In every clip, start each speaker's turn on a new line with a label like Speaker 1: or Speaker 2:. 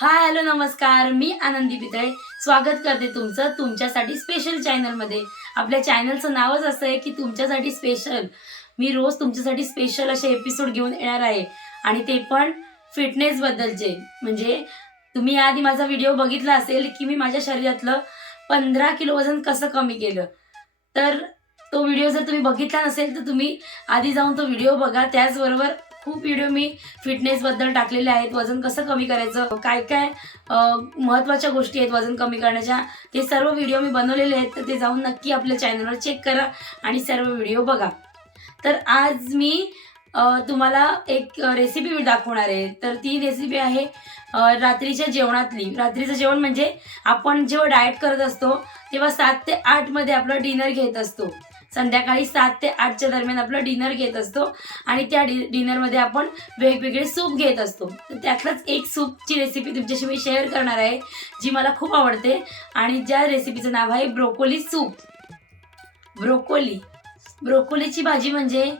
Speaker 1: Hi hello नमस्कार. मी आनंदी पितळे. स्वागत करते तुमचं तुमच्यासाठी स्पेशल चॅनलमध्ये आपल्या चॅनलचं नावच असं आहे की तुमच्यासाठी स्पेशल मी रोज तुमच्यासाठी स्पेशल असे एपिसोड घेऊन येणार आहे. आणि ते पण फिटनेसबद्दलचे म्हणजे तुम्ही याआधी माझा व्हिडिओ बघितला असेल की मी माझ्या शरीरातलं पंधरा किलो वजन कसं कमी केलं. तर तो व्हिडिओ जर तुम्ही बघितला नसेल तर तुम्ही आधी जाऊन तो व्हिडिओ बघा. त्याचबरोबर खूप व्हिडिओ मी फिटनेसबद्दल टाकलेले आहेत. वजन कसं कमी करायचं काय काय महत्त्वाच्या गोष्टी आहेत वजन कमी करण्याच्या ते सर्व व्हिडिओ मी बनवलेले आहेत. तर ते जाऊन नक्की आपल्या चॅनलवर चेक करा आणि सर्व व्हिडिओ बघा. तर आज मी तुम्हाला एक रेसिपी मी दाखवणार आहे. तर ती रेसिपी आहे रात्रीच्या जेवणातली. रात्रीचं जेवण म्हणजे आपण जेव्हा डाएट करत असतो तेव्हा सात ते आठमध्ये आपलं डिनर घेत असतो. संध्याकाळी सात ते आठच्या दरम्यान आपलं डिनर घेत असतो आणि त्या डि डिनरमध्ये आपण वेगवेगळे सूप घेत असतो. तर त्यातलंच एक सूपची रेसिपी तुमच्याशी मी शेअर करणार आहे जी मला खूप आवडते. आणि ज्या रेसिपीचं नाव आहे ब्रोकोली सूप. ब्रोकोली. ब्रोकोलीची भाजी म्हणजे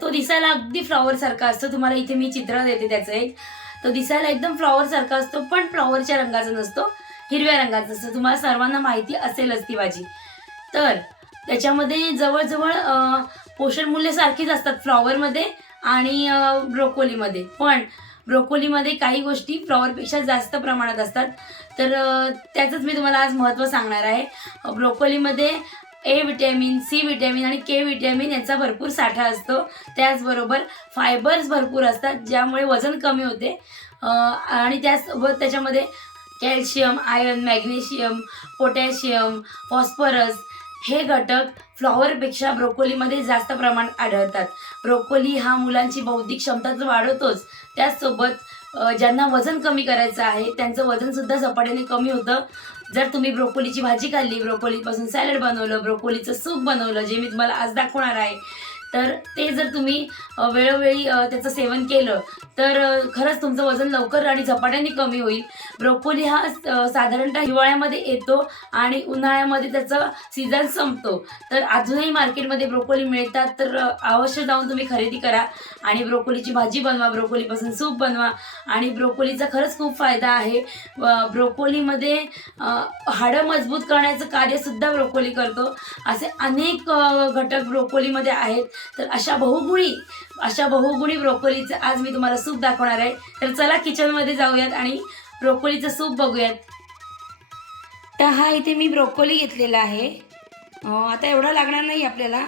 Speaker 1: तो दिसायला अगदी फ्लॉवरसारखा असतो. तुम्हाला इथे मी चित्र देते त्याचं एक. तो दिसायला एकदम फ्लॉवरसारखा असतो पण फ्लॉवरच्या रंगाचा नसतो हिरव्या रंगाचा असतो. तुम्हाला सर्वांना माहिती असेलच ती भाजी. तर त्याच्यामध्ये जवळजवळ पोषण मूल्य सारखीच असतात फ्लॉवरमध्ये आणि ब्रोकोलीमध्ये पण ब्रोकोलीमध्ये काही गोष्टी फ्लॉवरपेक्षा जास्त प्रमाणात असतात. तर त्याचंच मी तुम्हाला आज महत्त्व सांगणार आहे. ब्रोकोलीमध्ये ए विटॅमिन सी विटॅमिन आणि के विटॅमिन याचा भरपूर साठा असतो. त्याचबरोबर फायबर्स भरपूर असतात ज्यामुळे वजन कमी होते. आणि त्याचसोबत त्याच्यामध्ये calcium iron magnesium potassium phosphorus हे घटक फ्लॉवरपेक्षा ब्रोकोलीमध्ये जास्त प्रमाणात आढळतात. ब्रोकोली हा मुलांची बौद्धिक क्षमता तर वाढवतोच त्याचसोबत ज्यांना वजन कमी करायचं आहे त्यांचं वजनसुद्धा झपाट्याने कमी होतं. जर तुम्ही ब्रोकोलीची भाजी खाल्ली ब्रोकोलीपासून सॅलड बनवलं ब्रोकोलीचं सूप बनवलं जे मी तुम्हाला आज दाखवणार आहे तर ते जर तुम्ही वेळोवेळी त्याचं सेवन केलं तर खरंच तुमचं वजन लवकर आणि झपाट्याने कमी होईल. ब्रोकोली हा साधारणतः हिवाळ्यामध्ये येतो आणि उन्हाळ्यामध्ये त्याचा सीझन संपतो. तर अजूनही मार्केटमध्ये ब्रोकोली मिळतात तर अवश्य जाऊन तुम्ही खरेदी करा आणि ब्रोकोलीची भाजी बनवा ब्रोकोलीपासून सूप बनवा आणि ब्रोकोलीचा खरंच खूप फायदा आहे. व ब्रोकोलीमध्ये हाडं मजबूत करण्याचं कार्यसुद्धा ब्रोकोली करतो. असे अनेक घटक ब्रोकोलीमध्ये आहेत. तर अशा बहुगुणी अशा बहुगुणी ब्रोकोलीचं आज मी तुम्हाला सूप दाखवणार आहे. तर चला किचनमध्ये जाऊयात आणि ब्रोकोलीचं सूप बघूयात. तर हा इथे मी ब्रोकोली घेतलेला आहे. आता एवढा लागणार नाही आपल्याला.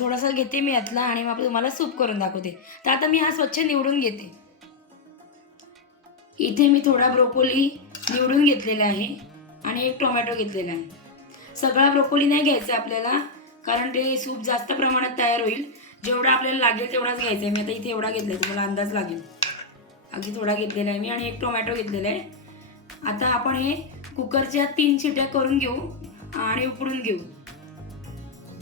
Speaker 1: थोडासा घेते मी यातला आणि मग तुम्हाला सूप करून दाखवते. तर आता मी हा स्वच्छ निवडून घेते. इथे मी थोडा ब्रोकोली निवडून घेतलेला आहे आणि एक टोमॅटो घेतलेला आहे. सगळा ब्रोकोली नाही घ्यायचा आपल्याला. कारण ते सूप जास्त प्रमाणात तयार होईल. जेवढा आपल्याला लागेल तेवढाच घ्यायचा आहे मी आता इथे एवढा घेतला आहे तुम्हाला अंदाज लागेल. अगदी थोडा घेतलेला आहे मी आणि एक टोमॅटो घेतलेला आहे. आता आपण हे कुकरच्या तीन शिट्या करून घेऊ आणि उकडून घेऊ.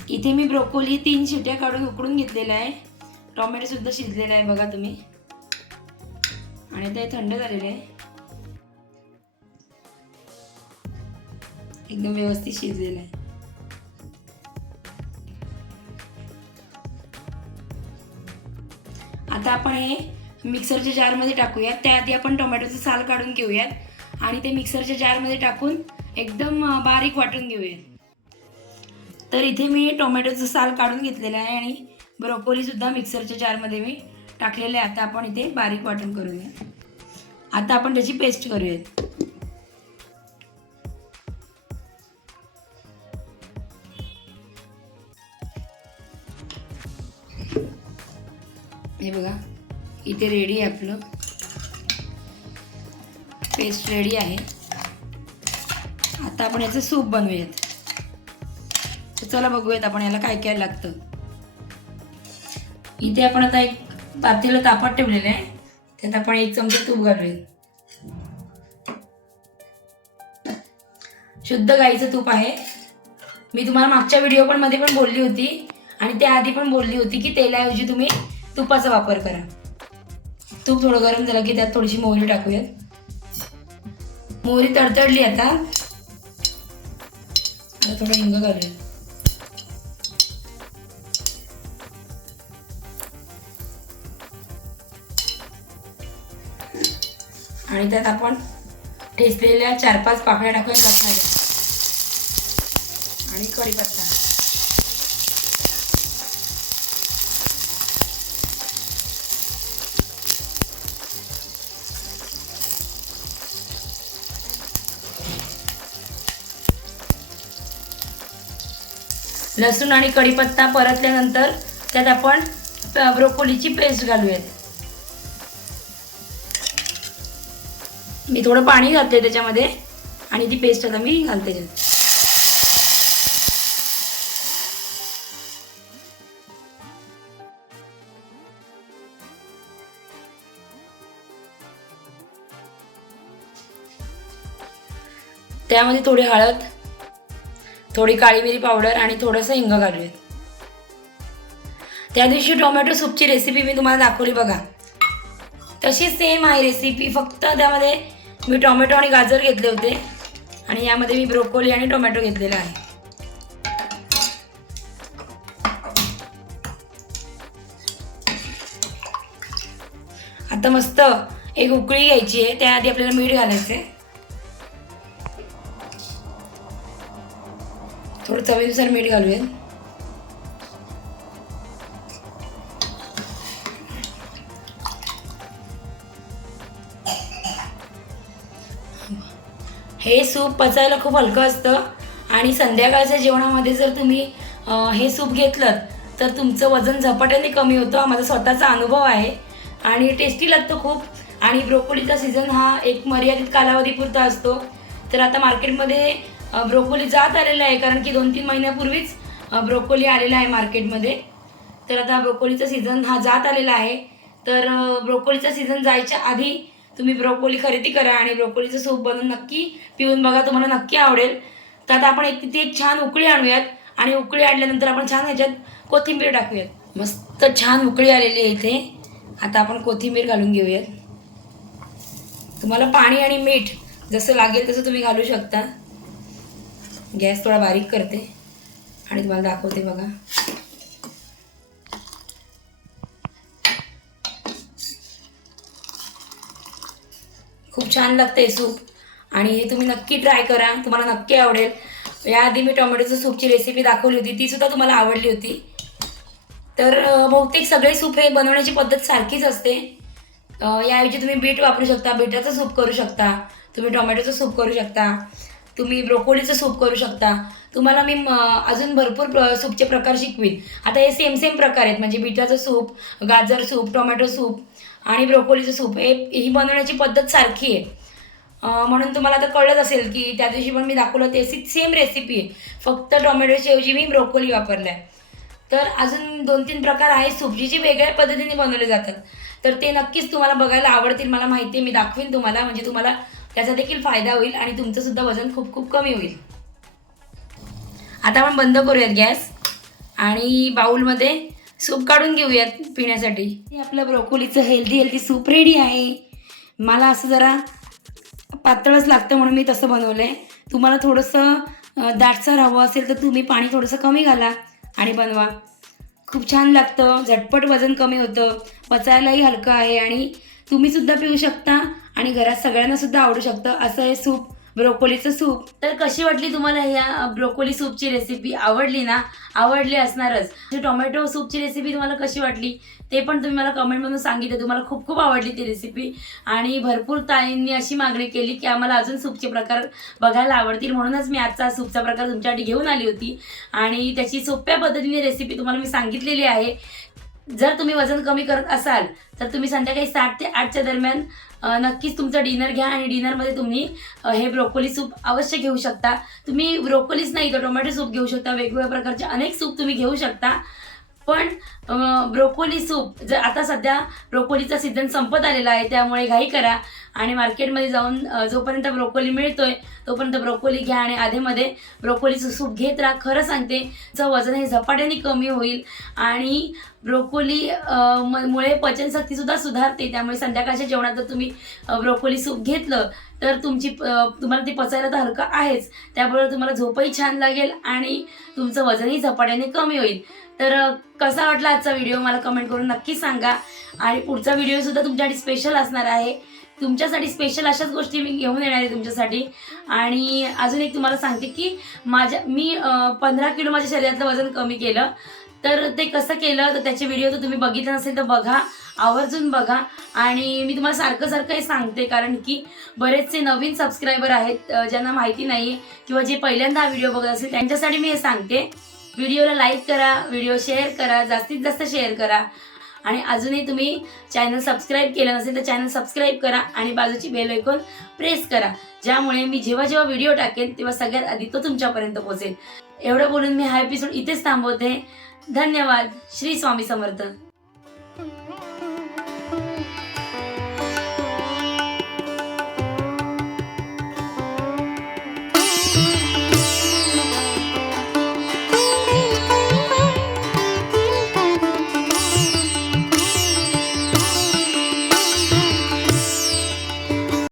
Speaker 1: इथे मी ब्रोकोली तीन शिट्या काढून उकडून घेतलेला आहे. टोमॅटोसुद्धा शिजलेला आहे बघा तुम्ही. आणि ते थंड झालेले आहे. एकदम व्यवस्थित शिजलेलं आहे. आता आपण हे मिक्सरच्या जारमध्ये टाकूयात. त्याआधी आपण टोमॅटोचं साल काढून घेऊयात आणि ते मिक्सरच्या जारमध्ये टाकून एकदम बारीक वाटून घेऊयात. तर इथे मी टोमॅटोचं साल काढून घेतलेलं आहे आणि ब्रोकोलीसुद्धा मिक्सरच्या जारमध्ये मी टाकलेलं आहे. आता आपण इथे बारीक वाटून करूया. आता आपण त्याची पेस्ट करूयात. हे बघा इथे रेडी आहे आपलं. पेस्ट रेडी आहे. आता आपण याचं सूप बनवूयात. तर चला बघूयात आपण याला काय काय लागतं. इथे आपण आता एक पातेलं तापत ठेवलेलं आहे. त्यात आपण एक चमचा तूप घालूयात. शुद्ध गाईचं तूप आहे. मी तुम्हाला मागच्या व्हिडिओ पण मध्ये पण बोलली होती. आणि त्याआधी पण बोलली होती की तेलाऐवजी तुम्ही तुपाचा वापर करा. तूप थोडं गरम झालं की त्यात थोडीशी मोहरी टाकूयात. मोहरी तडतडली आता. आता थोडं हिंग घालूया आणि त्यात आपण ठेचलेल्या चार पाच पाकळ्या टाकूया लसणाच्या आणि कढीपत्ता. लसूण आणि कढीपत्ता परतल्यानंतर त्यात आपण ब्रोकोलीची पेस्ट घालूयात. मी थोडं पाणी घातले त्याच्यामध्ये आणि ती पेस्ट आता मी घालते त्यामध्ये थोडी हळद थोडी काळी मिरी पावडर आणि थोडंसं हिंग घालूयात. त्या दिवशी टोमॅटो सूपची रेसिपी मी तुम्हाला दाखवली बघा. तशी सेम आहे रेसिपी फक्त त्यामध्ये मी टोमॅटो आणि गाजर घेतले होते. आणि यामध्ये मी ब्रोकोली आणि टोमॅटो घेतलेला आहे. आता मस्त एक उकळी घ्यायची आहे त्याआधी आपल्याला मीठ घालायचं आहे थोडं चवीनुसार मीठ घालूयात. हे सूप पचायला खूप हलकं असतं आणि संध्याकाळच्या जेवणामध्ये जर तुम्ही हे सूप घेतलं तर तुमचं वजन झपाट्याने कमी होतं. हा माझा स्वतःचा अनुभव आहे आणि टेस्टी लागतं खूप. आणि ब्रोकोलीचा सीझन हा एक मर्यादित कालावधीपुरता असतो. तर आता मार्केटमध्ये ब्रोकोली जात आलेला आहे कारण की दोन तीन महिन्यापूर्वीच ब्रोकोली आलेला आहे मार्केटमध्ये. तर आता ब्रोकोलीचा सीझन हा जात आलेला आहे. तर ब्रोकोलीचा सीझन जायच्या आधी तुम्ही ब्रोकोली खरेदी करा आणि ब्रोकोलीचं सूप बनवून नक्की पिऊन बघा तुम्हाला नक्की आवडेल. तर आता आपण एक तिथे एक छान उकळी आणूयात आणि उकळी आणल्यानंतर आपण छान ह्याच्यात कोथिंबीर टाकूयात. मस्त छान उकळी आलेली आहे इथे. आता आपण कोथिंबीर घालून घेऊयात. तुम्हाला पाणी आणि मीठ जसं लागेल तसं तुम्ही घालू शकता. गॅस थोडा बारीक करते आणि तुम्हाला दाखवते बघा. खूप छान लागते सूप. आणि हे तुम्ही नक्की ट्राय करा. तुम्हाला नक्की आवडेल. याआधी मी टोमॅटोचं सूपची रेसिपी दाखवली होती. ती सुद्धा तुम्हाला आवडली होती. तर बहुतेक सगळे सूप हे बनवण्याची पद्धत सारखीच असते. याऐवजी तुम्ही बीट वापरू शकता. बीटाचं सूप करू शकता. तुम्ही टोमॅटोचं सूप करू शकता. तुम्ही ब्रोकोलीचं सूप करू शकता. तुम्हाला मी म, अजून भरपूर प्र सूपचे प्रकार शिकवीन. आता हे सेम सेम प्रकार आहेत. म्हणजे बिटाचं सूप गाजर सूप टोमॅटो सूप आणि ब्रोकोलीचं सूप. हे ही बनवण्याची पद्धत सारखी आहे. म्हणून तुम्हाला आता कळत असेल की त्या दिवशी पण मी दाखवलं ते सेम रेसिपी आहे. फक्त टोमॅटोच्या ऐवजी मी ब्रोकोली वापरलं आहे तर अजून दोन तीन प्रकार आहेत. सूपची जी वेगळ्या पद्धतीने बनवले जातात. तर ते नक्कीच तुम्हाला बघायला आवडतील. मला माहिती आहे. मी दाखवीन तुम्हाला. म्हणजे तुम्हाला त्याचा देखील फायदा होईल आणि तुमचं सुद्धा वजन खूप खूप कमी होईल. आता आपण बंद करूयात गॅस आणि बाऊलमध्ये सूप काढून घेऊयात पिण्यासाठी. हे आपलं ब्रोकोलीचं हेल्दी हेल्दी सूप रेडी आहे. मला असं जरा पातळच लागतं म्हणून मी तसं बनवलं आहे तुम्हाला थोडंसं दाटसर हवं असेल तर तुम्ही पाणी थोडंसं कमी घाला आणि बनवा. खूप छान लागतं. झटपट वजन कमी होतं. पचायलाही हलकं आहे आणि तुम्हीसुद्धा पिऊ शकता. आणि घरात सगळ्यांना सुद्धा आवडू शकतं. असं हे सूप ब्रोकोलीचं सूप. तर कशी वाटली तुम्हाला ह्या ब्रोकोली सूपची रेसिपी आवडली ना? आवडली असणारच. टोमॅटो सूपची रेसिपी तुम्हाला कशी वाटली? ते पण तुम्ही मला कमेंटमधून सांगितलं. तुम्हाला खूप खूप आवडली ती रेसिपी आणि भरपूर ताईंनी अशी मागणी केली की आम्हाला अजून सूपचे प्रकार बघायला आवडतील. म्हणूनच मी आजचा सूपचा प्रकार तुमच्यासाठी घेऊन आली होती. आणि त्याची सोप्या पद्धतीने रेसिपी तुम्हाला मी सांगितलेली आहे. जर तुम्ही वजन कमी करत असाल तर तुम्ही संध्याकाळी सात ते आठच्या दरम्यान नक्कीच तुमचं डिनर घ्या आणि डिनरमध्ये तुम्ही हे ब्रोकोली सूप अवश्य घेऊ शकता. तुम्ही ब्रोकोलीच नाही तर टोमॅटो सूप घेऊ शकता. वेगवेगळ्या प्रकारचे अनेक सूप तुम्ही घेऊ शकता. पण ब्रोकोली सूप जर आता सध्या ब्रोकोलीचा सीझन संपत आलेला आहे त्यामुळे घाई करा. आणि मार्केटमध्ये जाऊन जोपर्यंत ब्रोकोली मिळतोय तोपर्यंत ब्रोकोली घ्या आणि आधेमध्ये ब्रोकोलीचं सूप घेत राहा. खरं सांगते चं वजन हे झपाट्याने कमी होईल आणि ब्रोकोली म- मुळे पचनशक्तीसुद्धा सुधारते. त्यामुळे संध्याकाळच्या जेवणात जर तुम्ही ब्रोकोली सूप घेतलं तर तुमची तुम्हाला ते पचायला तर हलकं आहेच. त्याबरोबर तुम्हाला झोपही छान लागेल आणि तुमचं वजनही झपाट्याने कमी होईल. तर कसा वाटला आजचा व्हिडिओ? मला कमेंट करून नक्की सांगा. आणि पुढचा व्हिडिओसुद्धा तुमच्यासाठी स्पेशल असणार आहे. तुमच्यासाठी स्पेशल अशाच गोष्टी मी घेऊन येणार आहे तुमच्यासाठी. आणि अजून एक तुम्हाला सांगते की माझ्या मी पंधरा किलो माझ्या शरीरातलं वजन कमी केलं. तर ते कसं केलं? तर त्याचे व्हिडिओ तर तुम्ही बघितलं नसेल तर बघा. आवर्जून बघा. आणि मी तुम्हाला सारखं सारखं हे सांगते कारण की बरेचसे नवीन सबस्क्रायबर आहेत ज्यांना माहिती नाही किंवा जे पहिल्यांदा हा व्हिडिओ बघत असेल त्यांच्यासाठी मी हे सांगते. व्हिडिओला लाईक करा व्हिडिओ शेअर करा जास्तीत जास्त शेअर करा. आणि अजूनही तुम्ही चॅनल सबस्क्राईब केलं नसेल तर चॅनल सबस्क्राईब करा आणि बाजूची बेल ऐकून प्रेस करा ज्यामुळे मी जेव्हा जेव्हा व्हिडिओ टाकेन तेव्हा सगळ्यात आधी तो तुमच्यापर्यंत पोहोचेल. एवढं बोलून मी हा एपिसोड इथेच थांबवते. धन्यवाद. श्री स्वामी समर्थ.